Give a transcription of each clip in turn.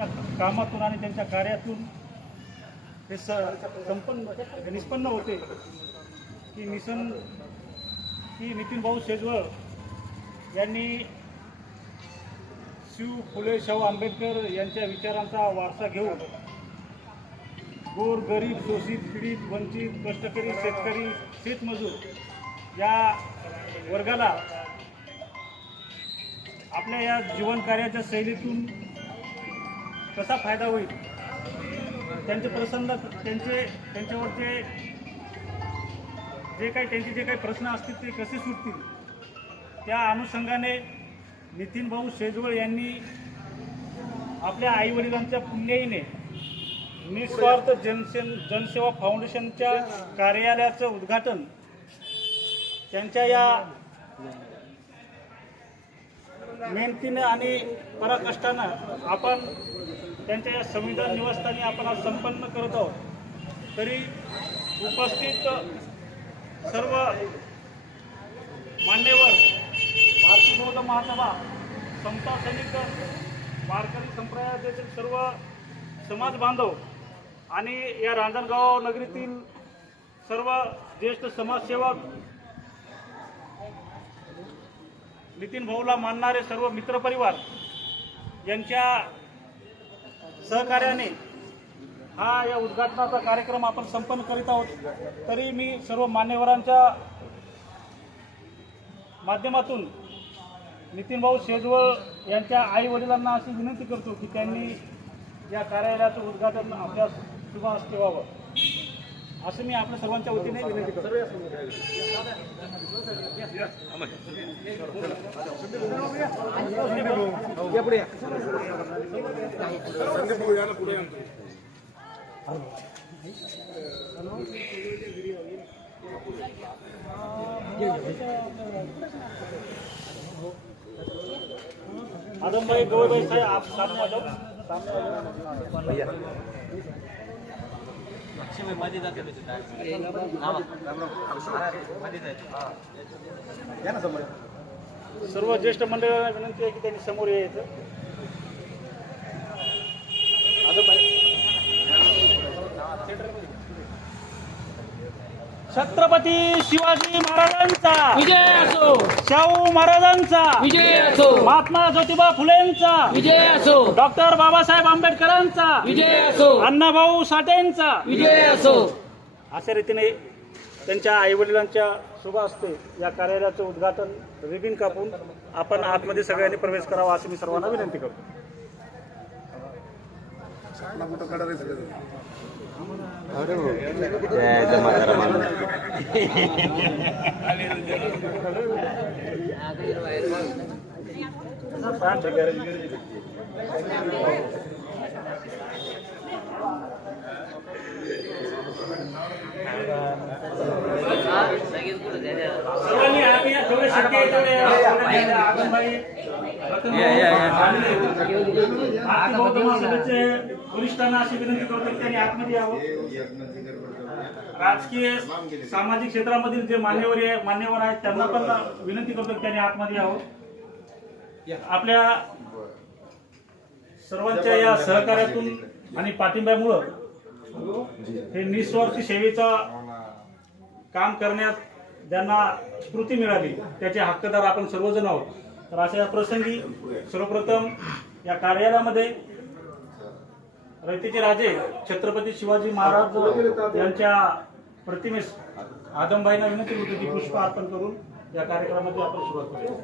कामातून आणि त्यांच्या कार्यातून हे निष्पन्न होते की नितीन भाऊ शेजवळ यांनी शिव फुले शाहू आंबेडकर यांच्या विचारांचा वारसा घेऊन गोर गरीब शोषित पीडित वंचित कष्टकरी शेतकरी शेतमजूर या वर्गाला आपल्या या जीवन कार्याच्या शैलीतून कसा फायदा होईल, त्यांचे प्रसंग त्यांच्यावरचे जे काही प्रश्न असतील ते कसे सुटतील, त्या अनुषंगाने नितीन भाऊ शेजवळ यांनी आपल्या आईवडिलांच्या पुण्याईने निस्वार्थ जनसेवा फाउंडेशनच्या कार्यालयाचं उद्घाटन त्यांच्या या मेहनतीनं आणि पराकष्टानं आपण त्यांच्या या संविधान निवासस्थानी आपण आज संपन्न करत आहोत। तरी उपस्थित सर्व मान्यवर भारतीय बौद्ध महासभा समता सैनिक वारकरी संप्रदायातील सर्व समाज बांधव आणि या रांजणगाव नगरीतील सर्व ज्येष्ठ समाजसेवक, नितीन भाऊला मानणारे सर्व मित्रपरिवार यांच्या सहकार्याने हा या उद्घाटनाचा कार्यक्रम आपण संपन्न करीत आहोत। तरी मी सर्व मान्यवरांच्या माध्यमातून नितीन भाऊ शेजवळ यांच्या आई वडिलांना अशी विनंती करतो की त्यांनी या कार्यालयाचं उद्घाटन आपल्या शुभ हस्ते व्हावं, असं मी आपल्या सर्वांच्या वतीने विनंती करतो। आदम भाई गौर भाई साहब, आप सामने आ जाओ, सामने आ जाओ भैया। सर्व ज्येष्ठ मंडळाला विनंती आहे की त्यांनी समोर यायचं। छत्रपती शिवाजी महाराजांचा विजय असो, शाहू महाराजांचा विजय असो, महात्मा ज्योतिबा फुलेंचा विजय असो, डॉक्टर बाबासाहेब आंबेडकरांचा विजय असो, अण्णाभाऊ साठेंचा विजय असो। अशा रीतीने त्यांच्या आईवडिलांच्या शुभ हस्ते या कार्यालयाचं उद्घाटन रिबीन कापून आपण आतमध्ये सगळ्यांनी प्रवेश करावा अशी मी सर्वांना विनंती करतो। सर्वांनी आत या, थोडे शक्य आहे तेवढे आगम भाई बौद्ध महासभेचे वरिष्ठांना अशी विनंती करतो की त्यांनी आतमध्ये यावं। राजकीय सामाजिक क्षेत्रामधील जे मान्यवर आहेत त्यांना पण विनंती करतो की त्यांनी आतमध्ये यावं। आपल्या सर्वांच्या या सहकार्यातून आणि पाठिंब्यामुळं हे निस्वार्थी सेवेचा काम करण्यात ज्यांना स्फूर्ती मिळाली त्याचे हक्कदार आपण सर्वजण आहोत। तर अशा या प्रसंगी सर्वप्रथम या कार्यालयामध्ये रयतेचे राजे छत्रपती शिवाजी महाराज यांच्या प्रतिमेस आदमबाईंना विनंती होती की पुष्प अर्पण करून या कार्यक्रमाची आपण सुरुवात करूया।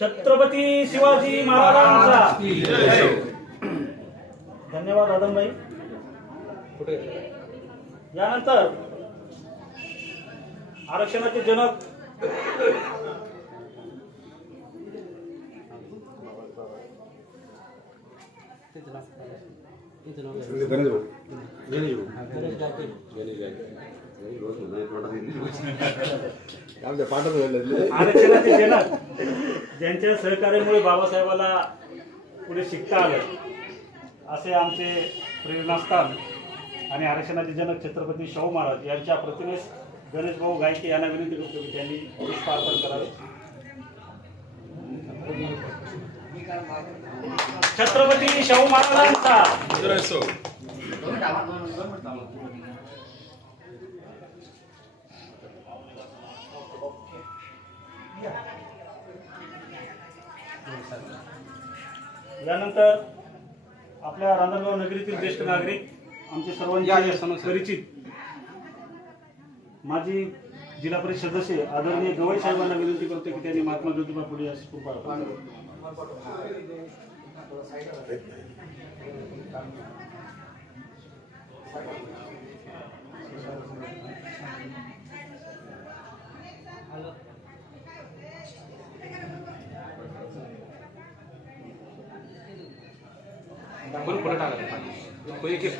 छत्रपती शिवाजी महाराजांचा धन्यवाद आदमबाई। यानंतर आरक्षणाचे जनक आरक्षणाचे जनक ज्यांच्या सहकार्यामुळे बाबासाहेबाला पुढे शिकता आलं असे आमचे प्रेरणास्थान आणि आरक्षणाचे जनक छत्रपती शाहू महाराज यांच्या प्रतिमेस गणेश भाऊ गायके यांना विनंती करतो की त्यांनी पुष्पार्पण करावे. छत्रपती शाहू महाराजांचा यानंतर आपल्या रांजणगाव नगरीतील ज्येष्ठ नागरिक आमचे सर्वांचे परिचित माजी जिल्हा परिषद सदस्य आदरणीय गवई साहेबांना विनंती करतो की त्यांनी महात्मा ज्योतिबा फुले यांस पुष्पार्पण देखिए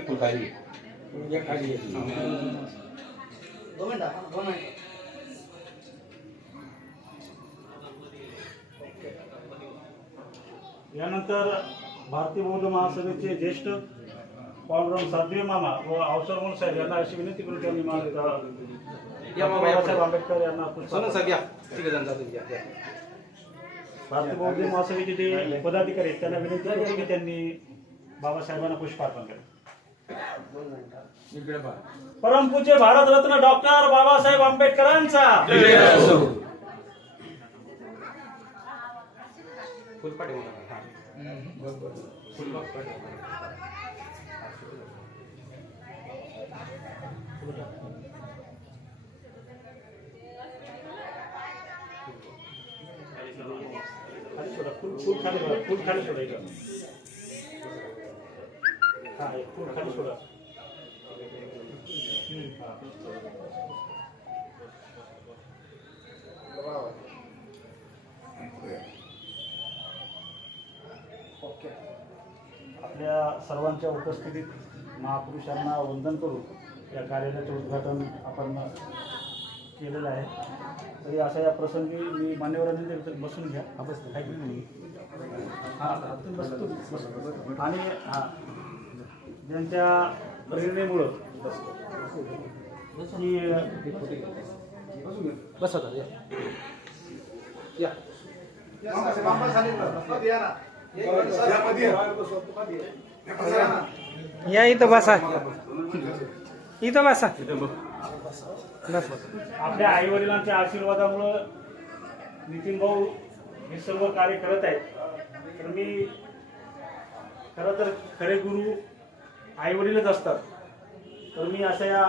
कुलकारी यानंतर भारतीय बौद्ध महासभेचे ज्येष्ठ पांडुरंग सातवे मामा व अवसरमोल साहेब यांना अशी विनंती करू त्यांनी बाबासाहेब आंबेडकर यांना भारतीय बौद्ध महासभेचे जे पदाधिकारी आहेत त्यांना विनंती करतो की त्यांनी बाबासाहेबांना पुष्पार्पण करा. परमपूज्य भारतरत्न डॉक्टर बाबासाहेब आंबेडकरांचा फुल खाली सोडायचं. हा फुल खाली सोडा. आपल्या सर्वांच्या उपस्थितीत महापुरुषांना वंदन करून या कार्यालयाचे उद्घाटन आपण केलेलं आहे. तरी अशा या प्रसंगी मी मान्यवरांनी बसून घ्या. आणि ज्यांच्या प्रेरणेमुळं या इथं बसा, इथं बसा. आपल्या आई वडिलांच्या आशीर्वादामुळं नितीन भाऊ हे सर्व कार्य करत आहेत. तर मी खरं तर खरे गुरु आई वडीलच असतात. तर मी अशा या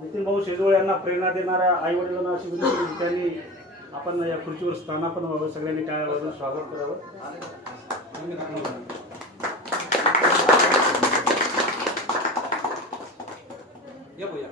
नितीन भाऊ शेजवळ यांना प्रेरणा देणाऱ्या आई वडिलांना अशी विनंती की त्यांनी आपण या खुर्चीवर स्थानापन्न व्हावं. सगळ्यांनी टाळ्या वाजवून स्वागत करावं. या भैया